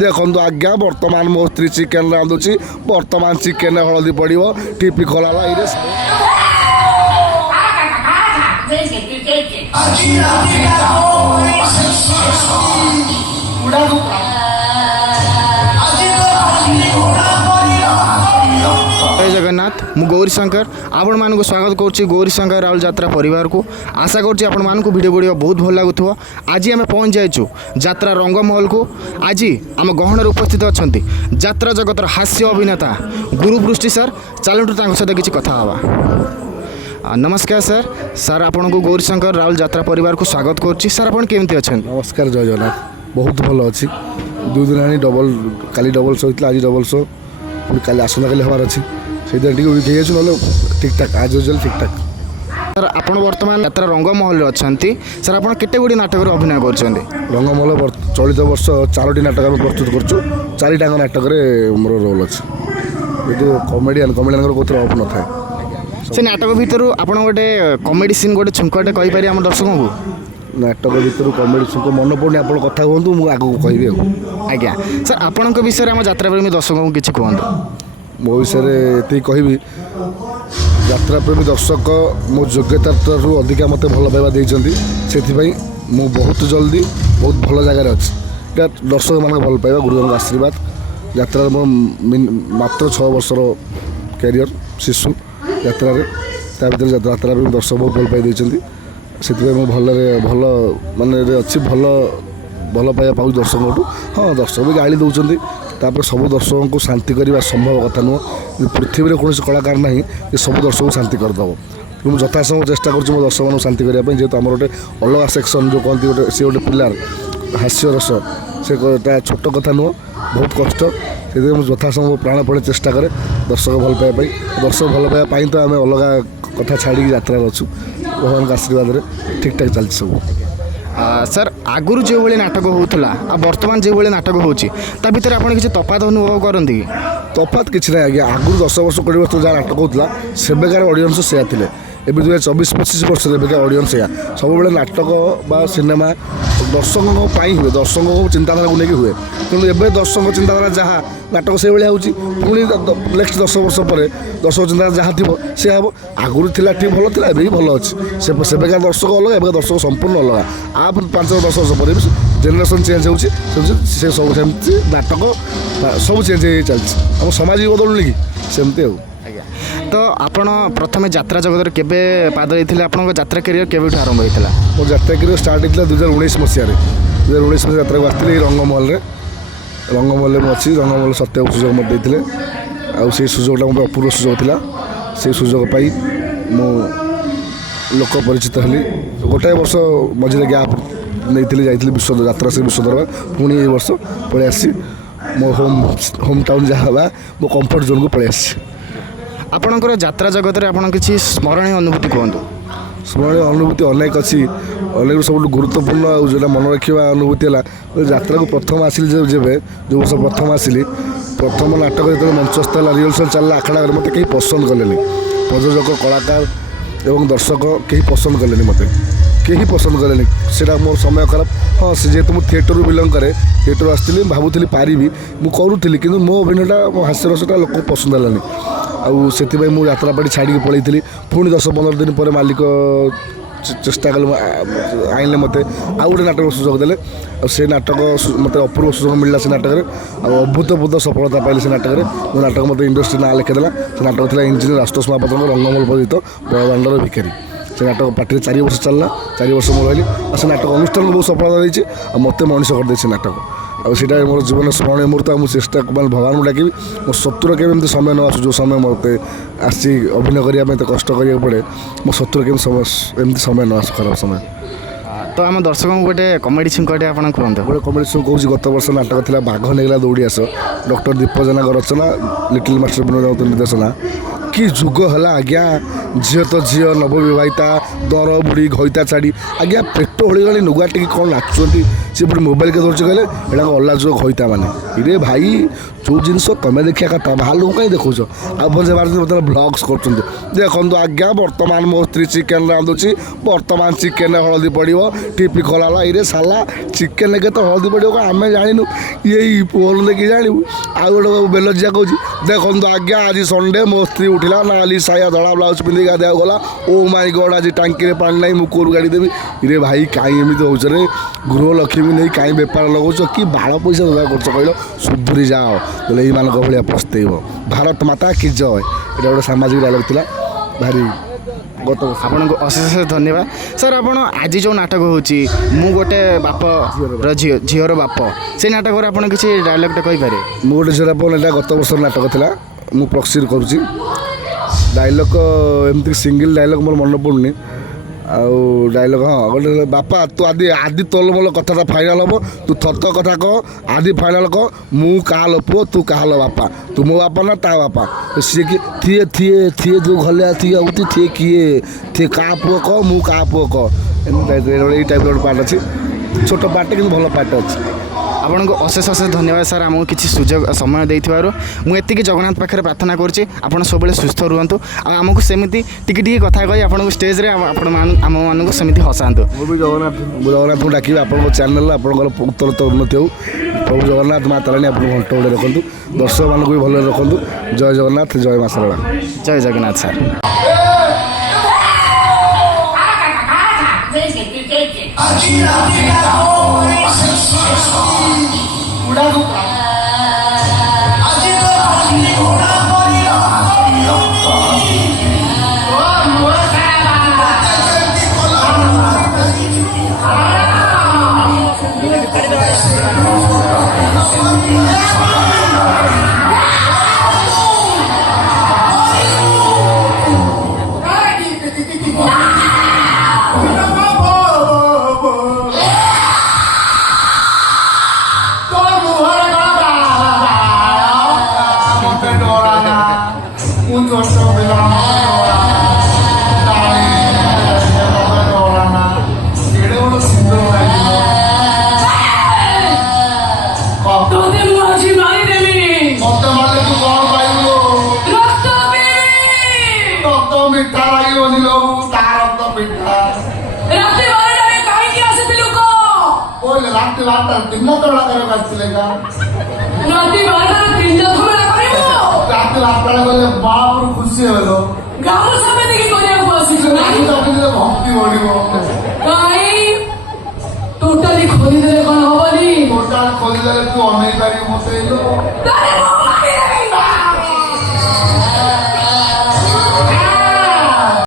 देखो आज्ञा बर्तमान मो स्त्री चिकेन रांधुची बर्तमान चिकेन हलदी पड़ो टीपी खोला जय जगन्नाथ मु गौरी शंकर आपण मानक स्वागत करुच्ची गौरी शंकर राउल यात्रा परिवार को आशा करुच्ची आपण मानक वीडियो गुड़िक बहुत भल लगुव आज आम पहुँच जाइचु यात्रा रंगमहल को आज आम गहन उपस्थित अच्छा यात्रा जगतर हास्य अभिनेता गुरुपृष्टि सर चलतु सहित किसी कथा हवा नमस्कार सर सर आपन को गौरी शंकर राउल यात्रा परिवार को स्वागत करुच्ची सर आपन केमती अच्छा नमस्कार जय जगन्नाथ बहुत भल अच्छी 2 दिन आनी डबल काली डबल शो होता आज डबल शो पुणी काली आसंता काली हबार अच्छी से ना ठीक ठाक आज यूजुअल ठीक ठाक सर आप बर्तमान यात्रा रंगमहल अच्छा सर आप केते गुड़ी नाटक अभिनय कर रंगमहल चलित वर्ष 4टी नाटक आम प्रस्तुत करूँ 4टाक नाटक मोर रोल अच्छी ये कमेडियन कौन अफ न था से नाटक भितर आप गोटे कमेडी सीन गोटे छुंकटे कहीपर आम दर्शकों को नाटक भितर कमेडी छुंक मन पड़े आप कथा कहतु मुझे आगे कहि आज्ञा सर आपण विषय आम यात्रा प्रेमी दर्शकों को किसी कहतु मो विषय ये कहबी यात्रा प्रेमी दर्शक मो योग्यता अधिका मत भल पाइबा देइछंती सेथिपई मु बहुत जल्दी बहुत भल जगार अच्छी दर्शक मान भल पाइबा गुरुजन आशीर्वाद यात्रा मो मात्र 6 वर्षर कैरियर शिशु यात्रा भर यात्रा प्रेमी दर्शक बहुत भल पाई देइछंती सेथिपई मु भल माने अच्छी भल भल पाइबा पाऊँ दर्शकों हाँ दर्शक भी गाड़ी दौरान तापर सब दर्शकों को शांति करने संभव कथा नुह पृथ्वी में कौन कलाकार ना कि सब दर्शक को शांति करदेव कि मुझे यथासंभव चेष्टा कर दर्शक मानक शांति करने जेहतु आम गोटे अलग सेक्शन जो कहती गोटे सी गोटे पिलार हास्य रस से छोट कथा नुह बहुत कष्ट से मुझे यथासंभव प्राणपणे चेष्टा करे दर्शक भल पाइबा दर्शक भल पाइबा तो आम अलग कथा छाड़ी यात्रा अच्छु भगवान आशीर्वाद ठीक ठाक चलती सब सर आगुरी जो भाई नाटक होता बर्तमान जो भाई नाटक होती भितर आप किसी तफात अनुभव करती तफात किसी ना आज्ञा आगुरी 10 वर्ष 20 वर्ष जहाँ नाटक होता सेबेकार ऑडियंस से थे एवं 2024-25 वर्ष एवं ऑडियंस या सब नाटक बा सिनेमा दर्शकों हुए दर्शकों चिंताधारा को लेकिन हुए कि एवं दर्शक चिंताधारा जहाँ नाटक से भाई होनी नेक्स्ट 10 वर्ष पर दर्शक चिंताधारा जहाँ थी सी हम आगुरी थी ठीक भल था एवं भल अच्छी सेबेकार दर्शक अलग एवं दर्शक संपूर्ण अलग आप 5-10 वर्ष पर जेनेरेशन चेंज हो सब सेमती नाटक सब चेंज हो चलती आम समाज भी बदलुनि कि सेमती हो तो आपण प्रथम यात्रा जगत केबे पाद देते आप यात्रा कैरियर केवे आरंभ होता मोर यात्रा कैरियर स्टार्ट होता 2019 मसीह 2019 मसीह यात्रा को आसती रंगमहल में अच्छी रंगमहल सत्य सुजोग मत देते आउ से सुजोगटा मोर अपूर्व सुजोग था से सुजोग पाई मु लोक परिचित हली गोटाए वर्ष मझे गैप नहीं जाइए विश्व यात्रा से विश्व दरबार पुणी ये वर्ष पलि आसी मो होम टाउन जहाँ मो कंफर्ट जोन को पलि आसी आपणकर यात्रा जगत में आप किसी स्मरणीय अनुभूति कहतु स्मरणीय अनुभूति अनेक अच्छी अनेक सब गुरुत्वपूर्ण जो मन रखा अनुभूति है यात्रा को प्रथम आसिली जब जो वर्ष प्रथम आसिली प्रथम नाटक जो मंचस्थ है रिहर्सल चलला आखड़ा मत कहीं पसंद कले प्रयोजक कलाकार एवं दर्शक कहीं पसंद कले मत कहीं पसंद कले से मोर समय खराब हाँ से जेहतु मुझे थिएटर बिलंग करे थिएटर आसती भावुली पारि मुझे करूँ कि मो अभिनयटा मो हास्य रसटा लोक पसंद है आउ से यात्रा पार्टी छाड़ी पलैली पुणी 10-15 दिन पर मालिक चेष्टा कले आइले मत आउ गोटे नाटक सुजोग देले से नाटक मत अपूर्व सुजोग मिलला से नाटक अभूतपूर्व सफलता पाइले से नाटक जो नाटक मत इंडस्ट्री ना लिखिदेला से नाटक था इंजीनियर आशुतोष महापात्र रंगमहल परिचित बड़दाण्डर भिखारी से नाटक पार्टी 4 वर्ष चलला 4 वर्ष मोर रही से नाटक अनुष्ठान बहुत सफलता देती मत मनीष करदे से नाटक आटा मोर जीवन स्मरणीय मुहूर्त मुझे चेष्टा भगवान को डाकि मो शत्रु के समय न आसू जो समय मत आसी अभिनय करने तो कष्ट करा पड़े मो शत्रु के समय न आसू खराब समय तो आम दर्शकों गोटे कमेडी छुंकटे आप कहते गोटे कमेडी छुंक कौच गत वर्ष नाटक था बाघ नेगला दौड़ी आस डॉक्टर दीप जेना रचना लिटिल मास्टर विनोद राउत निर्देशना कि जुग है आज्ञा झील तो झील नवविवाहिता दर बुढ़ी घईता छाड़ी आज्ञा पेट ଛୋଟ ହଳିଗଳି ନୁଗା ଟିକେ କ'ଣ ନାଚୁଛନ୍ତି ସେ ପୁଣି ମୋବାଇଲ କେତେ ଧରୁଛି କହିଲେ ଏଇଟା ଅଲ୍ଲା ଯୋଗ ହୋଇତା ମାନେ ଇରେ ଭାଇ ଯେଉଁ ଜିନିଷ ତମେ ଦେଖିବା କଥା ବାହାର ଲୋକ କାହିଁ ଦେଖାଉଛ ଆଉ ଭଲସେ ବର୍ତ୍ତମାନ ବ୍ଲଗ୍ସ କରୁଛନ୍ତି ଦେଖନ୍ତୁ ଆଜ୍ଞା ବର୍ତ୍ତମାନ ମୋ ସ୍ତ୍ରୀ ଚିକେନ୍ ରାନ୍ଧୁଛି ବର୍ତ୍ତମାନ ଚିକେନ୍ରେ ହଳଦୀ ପଡ଼ିବ ଟିପି ଖୋଲା ହେଲା ଇରେ ସାଲା ଚିକେନ୍ରେ କେତେ ହଳଦୀ ପଡ଼ିବ ଆମେ ଜାଣିନୁ ଏଇ ଫୋନ୍ ଦେଖି ଜାଣିବୁ ଆଉ ଗୋଟେ ବେଲଜିଆ କହୁଛି ଦେଖନ୍ତୁ ଆଜ୍ଞା ଆଜି ସଣ୍ଡେ ମୋ ସ୍ତ୍ରୀ ଉଠିଲା ନାଲି ସାୟା ଧଳା ବ୍ଲାଉଜ୍ ପିନ୍ଧିକି ଗାଧେଇବାକୁ ଗଲା ଓ ମାଇ ଗଡ଼ ଆଜି ଟାଙ୍କିରେ ପାଣି ନାହିଁ ମୁଁ କୋରୁ ଗାଡ଼ି ଦେବି ଇରେ ଭାଇ କାହିଁ ଏମିତି ହେଉଛ ରେ ଗୃହଲକ୍ଷ୍ମୀ ନେଇ କାହିଁ ବେପାର ଲଗାଉଛ କି ବାଳ ପଇସା ବ୍ୟବହାର କରୁଛ କହିଲ ସୁଧୁରି ଯାଅ ବୋଲେ ଏଇମାନଙ୍କ ଭଳିଆ ପସ୍ତେଇବ ଭାରତ ମାତା କି ଜୟ ଏଇଟା ଗୋଟେ ସାମାଜିକ ଡାଇଲଗ୍ ଥିଲା ଭାରି ଗତ ବର୍ଷ ଆପଣଙ୍କୁ ଅଶେଷ ଅଶେଷ ଧନ୍ୟବାଦ ସାର୍ ଆପଣ ଆଜି ଯେଉଁ ନାଟକ ହେଉଛି ମୁଁ ଗୋଟେ ବାପର ଝିଅର ବାପ ସେଇ ନାଟକରେ ଆପଣ କିଛି ଡାଇଲଗ୍ଟା କହିପାରିବେ ମୁଁ ଗୋଟେ ଝିଅର ଆପଣ ଏଇଟା ଗତ ବର୍ଷର ନାଟକ ଥିଲା ମୁଁ ପ୍ରକ୍ସିଡ୍ କରୁଛି ଡାଇଲଗ୍ ଏମିତି ସିଙ୍ଗିଲ୍ ଡାଇଲଗ୍ ମୋର ମନେ ପଡ଼ୁନି ଆଉ ଡାଇଲଗ୍ ହଁ ଗୋଟେ ବାପା ତୁ ଆଦି ତୋଲ ମୋଲ କଥାଟା ଫାଇନାଲ୍ ହେବ ତୁ ଥତ କଥା କହ ଆଦି ଫାଇନାଲ୍ କହ ମୁଁ କାହାଲ ପୁଅ ତୁ କାହାଲ ବାପା ତୁ ମୋ ବାପା ନା ତା ବାପା ସିଏ କିଏ ଥିଏ ତୁ ଘଲିଆ ଥିଏ ହଉତି ଥିଏ କାହା ପୁଅ କହ ମୁଁ କାହା ପୁଅ କହ ଏମିତି ଏଇ ଟାଇପ୍ର ଗୋଟେ ପାର୍ଟ ଅଛି ଛୋଟ ପାର୍ଟ କିନ୍ତୁ ଭଲ ପାର୍ଟ ଅଛି ଆପଣଙ୍କୁ ଅଶେଷ ଅଶେଷ ଧନ୍ୟବାଦ ସାର୍ ଆମକୁ କିଛି ସୁଯୋଗ ସମୟ ଦେଇଥିବାରୁ ମୁଁ ଏତିକି ଜଗନ୍ନାଥ ପାଖରେ ପ୍ରାର୍ଥନା କରୁଛି ଆପଣ ସବୁବେଳେ ସୁସ୍ଥ ରୁହନ୍ତୁ ଆଉ ଆମକୁ ସେମିତି ଟିକେ ଟିକେ କଥା କହି ଆପଣଙ୍କୁ ଷ୍ଟେଜ୍ରେ ଆମମାନଙ୍କୁ ସେମିତି ହସାନ୍ତୁ ମୁଁ ବି ଜଗନ୍ନାଥଙ୍କୁ ଡାକିବି ଆପଣଙ୍କ ଚ୍ୟାନେଲ୍ ଆପଣଙ୍କର ଉତ୍ତରୋତ୍ତର ଉନ୍ନତି ହେଉ ପ୍ରଭୁ ଜଗନ୍ନାଥ ମା ତାରିଣୀ ଆପଣଙ୍କୁ ଘଣ୍ଟ ଗୋଟେ ରଖନ୍ତୁ ଦର୍ଶକମାନଙ୍କୁ ବି ଭଲରେ ରଖନ୍ତୁ ଜୟ ଜଗନ୍ନାଥ ଜୟ ମା ଶାରଳା ଜୟ ଜଗନ୍ନାଥ ସାର୍ ଖୁସି ହେଲ ଗ୍ରାମ ସମିତି କରିବାକୁ ଆସିଛୁ ଭକ୍ତି ବଢିବ ଟୋଟାଲି ଖୋଲିଦେଲେ କ'ଣ ହବନି ଟୋଟାଲ ଖୋଲିଦେଲେ ତୁ ଅନେଇ ପାରିବୁ ମତେ